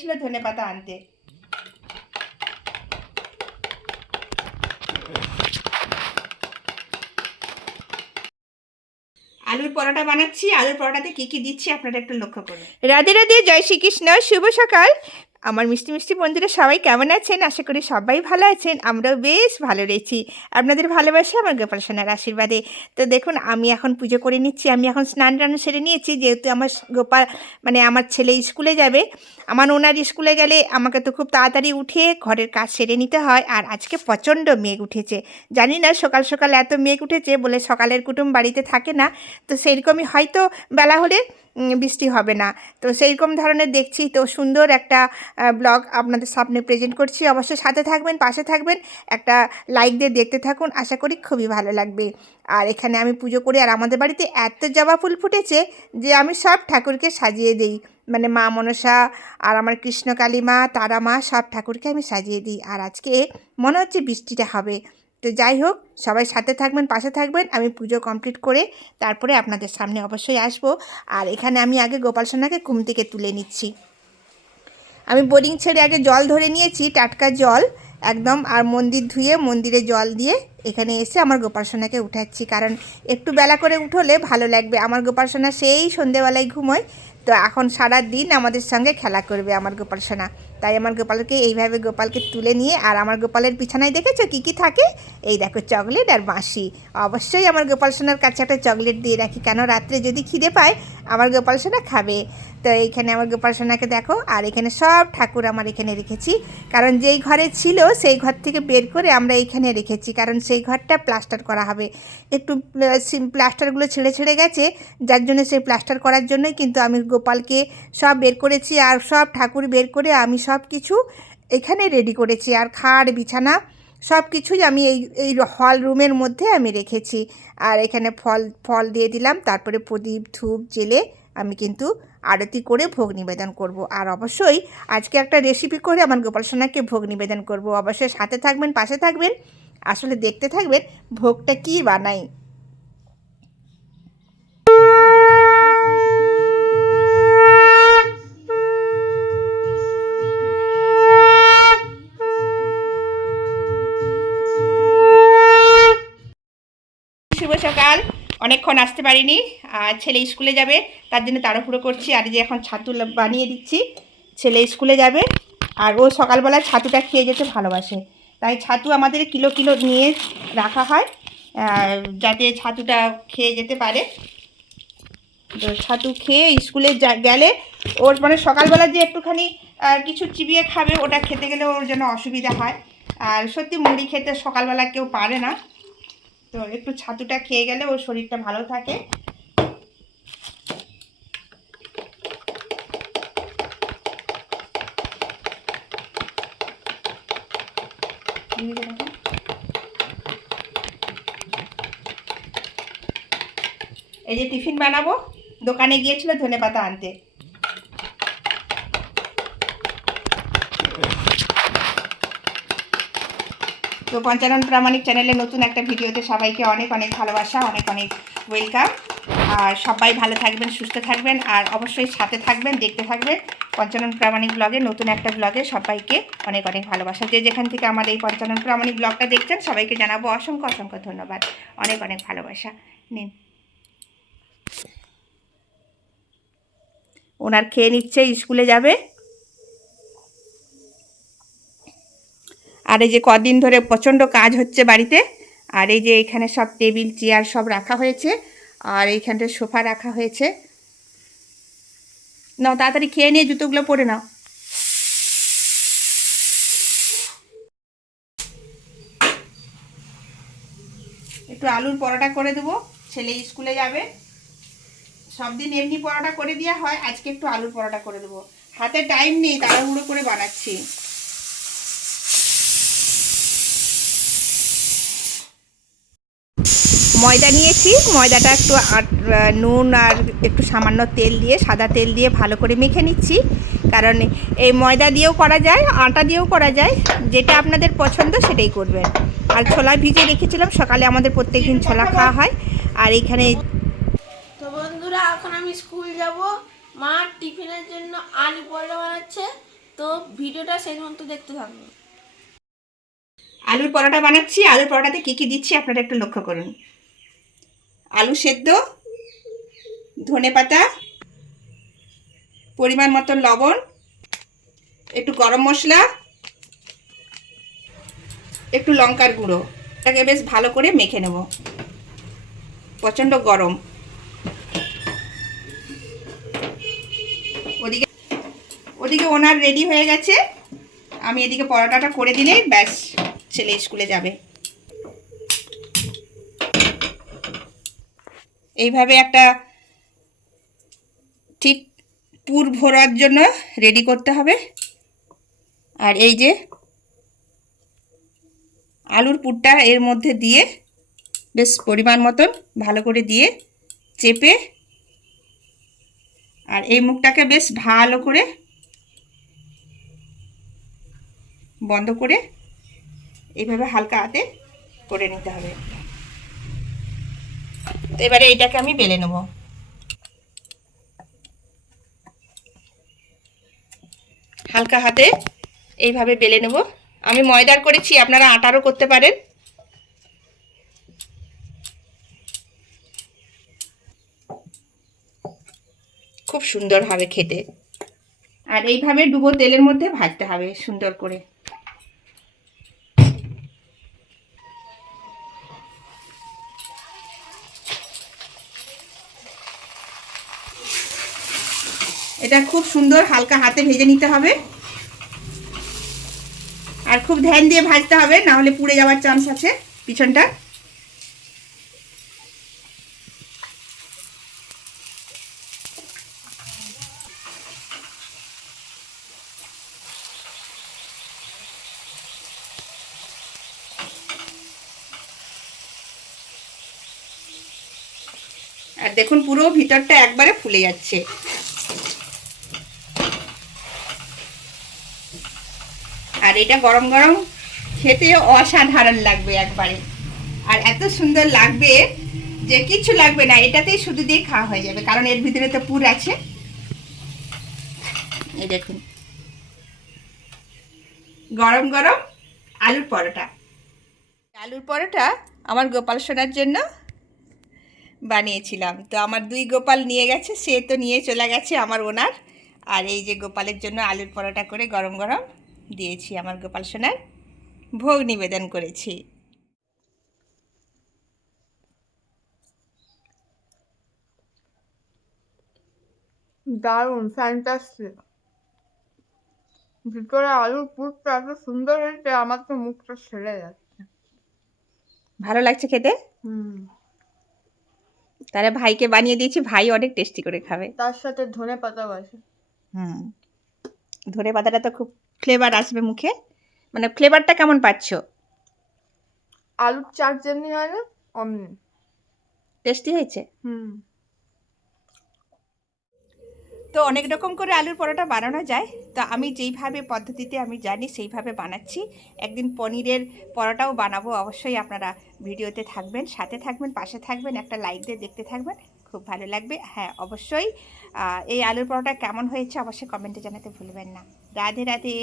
ছিল ধনে পাতা আনতে আলুর পরোটা বানাচ্ছি আলুর পরোটাতে কি কি দিচ্ছি আপনারা একটু লক্ষ্য করুন। রাধে রাধে জয় শ্রীকৃষ্ণ শুভ সকাল। আমার মিষ্টি মিষ্টি বন্ধুরা, সবাই কেমন আছেন? আশা করি সবাই ভালো আছেন। আমরাও বেশ ভালো রয়েছি। আপনাদের ভালোবাসা, আমার গোপাল সোনার আশীর্বাদে। তো দেখুন, আমি এখন পুজো করে নিচ্ছি। আমি এখন স্নান টান সেরে নিয়েছি। যেহেতু আমার গোপাল মানে আমার ছেলে স্কুলে যাবে, আমার ওনার স্কুলে গেলে আমাকে তো খুব তাড়াতাড়ি উঠে ঘরের কাজ সেরে নিতে হয়। আর আজকে প্রচণ্ড মেঘ উঠেছে। জানি না, সকাল সকাল এত মেঘ উঠেছে বলে সকালের কুটুম বাড়িতে থাকে না। তো সেইরকমই হয়তো বেলা হলে বৃষ্টি হবে না। তো সেইরকম ধরনের দেখছি। তো সুন্দর একটা ব্লগ আপনাদের সামনে প্রেজেন্ট করছি। অবশ্যই সাথে থাকবেন, পাশে থাকবেন, একটা লাইক দিয়ে দেখতে থাকুন। আশা করি খুবই ভালো লাগবে। আর এখানে আমি পুজো করি আর আমাদের বাড়িতে এত জবা ফুল ফুটেছে যে আমি সব ঠাকুরকে সাজিয়ে দিই। মানে মা মনসা আর আমার কৃষ্ণকালী মা তারা মা সব ঠাকুরকে আমি সাজিয়ে দিই। আর আজকে মনে হচ্ছে বৃষ্টিটা হবে। তো যাই হোক, সবাই সাথে থাকবেন, পাশে থাকবেন। আমি পুজো কমপ্লিট করে তারপরে আপনাদের সামনে অবশ্যই আসব। আর এখানে আমি আগে গোপাল সোনাকে ঘুম থেকে তুলে নিচ্ছি। আমি বোরিং ছেড়ে আগে জল ধরে নিয়েছি, টাটকা জল, একদম, আর মন্দির ধুয়ে, মন্দিরে জল দিয়ে এখানে এসে আমার গোপাসনাকে উঠাচ্ছি। কারণ একটু বেলা করে উঠলে ভালো লাগবে। আমার গোপাসনা সেই সন্ধেবেলায় ঘুমোয়, তো এখন সারা দিন আমাদের সঙ্গে খেলা করবে আমার গোপাল সোনা তাই আমার গোপালকে এইভাবে গোপালকে তুলে নিয়ে আর আমার গোপালের বিছানায় দেখেছ কী কী থাকে? এই দেখো চকলেট আর বাঁশি। অবশ্যই আমার গোপাল সোনার কাছে একটা চকলেট দিয়ে রাখি, কেন রাত্রে যদি খিদে পায় আমার গোপাল সোনা খাবে। তো এইখানে আমার গোপাল সোনাকে দেখো, আর এখানে সব ঠাকুর আমার এখানে রেখেছি। কারণ যেই ঘরে ছিল সেই ঘর থেকে বের করে আমরা এইখানে রেখেছি, কারণ সেই ঘরটা প্লাস্টার করা হবে। একটু প্লাস্টারগুলো ছেড়ে ছেড়ে গেছে, যার জন্য সেই প্লাস্টার করার জন্যই কিন্তু আমি গোপালকে সব বের করেছি আর সব ঠাকুর বের করে আমি সব কিছু এখানে রেডি করেছি। আর খাট, বিছানা সব কিছুই আমি এই এই হল রুমের মধ্যে আমি রেখেছি। আর এখানে ফল ফল দিয়ে দিলাম। তারপরে প্রদীপ, ধূপ, জেলে আমি কিন্তু আরতি করে ভোগ নিবেদন করব। আর অবশ্যই আজকে একটা রেসিপি করে আমার গোপাল সোনাকে ভোগ নিবেদন করব। অবশ্যই সাথে থাকবেন, পাশে থাকবেন, আসলে দেখতে থাকবেন ভোগটা কী বানাই শুভ সকাল অনেকক্ষণ আসতে পারিনি। আর ছেলে স্কুলে যাবে। তার জন্য তাড়াহুড়ো করছি। আর যে এখন ছাতু বানিয়ে দিচ্ছি। ছেলে স্কুলে যাবে। আর ও সকালবেলা ছাতুটা খেয়ে যেতে ভালোবাসে। তাই ছাতু আমাদের কিলো কিলো নিয়ে রাখা হয়। যাতে ছাতুটা খেয়ে যেতে পারে। তো ছাতু খেয়ে স্কুলে গেলে ওর মানে সকালবেলা যে একটুখানি কিছু চিবিয়ে খাবে, ওটা খেতে গেলে ওর জন্য অসুবিধা হয়। আর সত্যি মুড়ি খেতে সকালবেলা কেউ পারে না। তো একটু ছাতুটা খেয়ে গেলে ওর শরীরটা ভালো থাকে। এই যে টিফিন বানাবো, দোকানে গিয়েছিল ধনে পাতা আনতে। তো পঞ্চানন প্রামাণিক চ্যানেলে নতুন একটা ভিডিওতে সবাইকে অনেক অনেক ভালোবাসা, অনেক অনেক ওয়েলকাম আর সবাই ভালো থাকবেন, সুস্থ থাকবেন, আর অবশ্যই সাথে থাকবেন, দেখতে থাকবেন পঞ্চানন প্রামাণিক ব্লগে নতুন একটা ব্লগে সবাইকে অনেক অনেক ভালোবাসা। যে যেখান থেকে আমার এই পঞ্চানন প্রামাণিক ব্লগটা দেখছেন, সবাইকে জানাব অসংখ্য অসংখ্য ধন্যবাদ। অনেক অনেক ভালোবাসা। নিন। ওনার খেয়ে নিচ্ছে, স্কুলে যাবে। আর এই যে কদিন ধরে প্রচণ্ড কাজ হচ্ছে বাড়িতে, আর এই যে এখানে সব টেবিল, চেয়ার সব রাখা হয়েছে, আর এইখানটা সোফা রাখা হয়েছে। নাও, তাড়াতাড়ি খেয়ে নিয়ে জুতোগুলো পরে নাও। একটু আলুর পরোটা করে দেবো, ছেলে স্কুলে যাবে। সব দিন এমনি পরোটা করে দেওয়া হয়, আজকে একটু আলুর পরোটা করে দেবো। হাতে টাইম নেই, তাড়াহুড়ো করে বানাচ্ছি। ময়দা নিয়েছি। ময়দাটা একটু নুন আর একটু সামান্য তেল দিয়ে সাদা তেল দিয়ে ভালো করে মেখে নিচ্ছি। কারণ এই ময়দা দিয়েও করা যায় আটা দিয়েও করা যায়। যেটা আপনাদের পছন্দ সেটাই করবেন। আর ছোলা ভিজে রেখেছিলাম সকালে আমাদের প্রত্যেক দিন ছোলা খাওয়া হয়। আর এখানে তো বন্ধুরা এখন আমি স্কুল যাব। মা টিফিনের জন্য আলু পরোটা বানাচ্ছে। তো ভিডিওটা শেষ পর্যন্ত দেখতে থাকুন আলুর পরোটা বানাচ্ছি। আলুর পরোটাতে কী কী দিচ্ছি আপনারা একটু লক্ষ্য করুন। আলু সেদ্ধ, ধনে পাতা, পরিমাণ মতো লবণ, একটু গরম মশলা, একটু লঙ্কার গুঁড়ো। এটাকে বেশ ভালো করে মেখে নেব। প্রচণ্ড গরম। ওদিকে ওদিকে ওনার রেডি হয়ে গেছে। আমি এদিকে পরোটাটা করে দিলেই ব্যাস, ছেলে স্কুলে যাবে। এইভাবে একটা ঠিক পুর ভরার জন্য রেডি করতে হবে। আর এই যে আলুর পুরটা এর মধ্যে দিয়ে বেশ পরিমাণ মতন ভালো করে দিয়ে চেপে আর এই মুখটাকে বেশ ভালো করে বন্ধ করে এইভাবে হালকা হাতে করে নিতে হবে। তো এবারে এইটাকে আমি বেলে নেব। হালকা হাতে এইভাবে বেলে নেব। আমি ময়দার করেছি, আপনারা আটারও করতে পারেন। খুব সুন্দর হবে খেতে। আর এইভাবে ডুবো তেলের মধ্যে ভাজতে হবে সুন্দর করে। এটা খুব সুন্দর হালকা হাতে ভেজে নিতে হবে। আর খুব ধ্যান দিয়ে ভাজতে হবে, না হলে পুড়ে যাওয়ার চান্স আছে পিছনটা। আর দেখুন পুরো ভিতরটা একবারে ফুলে যাচ্ছে। এটা গরম গরম খেতে অসাধারণ লাগবে একবারে। আর এত সুন্দর লাগবে যে কিছু লাগবে না, এটাতেই শুধু দিয়ে খাওয়া হয়ে যাবে, কারণ এর ভিতরে তো পুর আছে। এই দেখুন। গরম গরম আলুর পরোটা। আলুর পরোটা আমার গোপাল সোনার জন্য বানিয়েছিলাম। তো আমার দুই গোপাল নিয়ে গেছে, সে তো নিয়ে চলে গেছে আমার ওনার। আর এই যে গোপালের জন্য আলুর পরোটা করে গরম গরম দিয়েছি আমার গোপাল সোনার। ভোগ নিবেদন করেছি। দারুণ ফ্যান্টাস্টিক ভিতরে আলুর পুরটা এত সুন্দর হয়েছে আমার তো মুখটা ছেড়ে যাচ্ছে। ভালো লাগছে খেতে? হুম। তাহলে ভাইকে বানিয়ে দিয়েছি ভাই অনেক টেস্টি করে খাবে। তার সাথে ধনে পাতাও আছে। হুম। ধনে পাতাটা তো খুব ফ্লেভার আসবে মুখে। মানে ফ্লেভারটা কেমন পাচ্ছ? আলুর চাট যেমনি হয় না অমনি। টেস্টি হয়েছে? হুম। তো অনেক রকম করে আলুর পরোটা বানানো যায়। তো আমি যেইভাবে পদ্ধতিতে আমি জানি সেইভাবে বানাচ্ছি। একদিন পনিরের পরোটাও বানাবো অবশ্যই আপনারা ভিডিওতে থাকবেন সাথে থাকবেন পাশে থাকবেন একটা লাইক দিয়ে দেখতে থাকবেন। খুব ভালো লাগবে। হ্যাঁ অবশ্যই এই আলুর পরোটা কেমন হয়েছে অবশ্যই কমেন্টে জানাতে ভুলবেন না। রাধে রাধে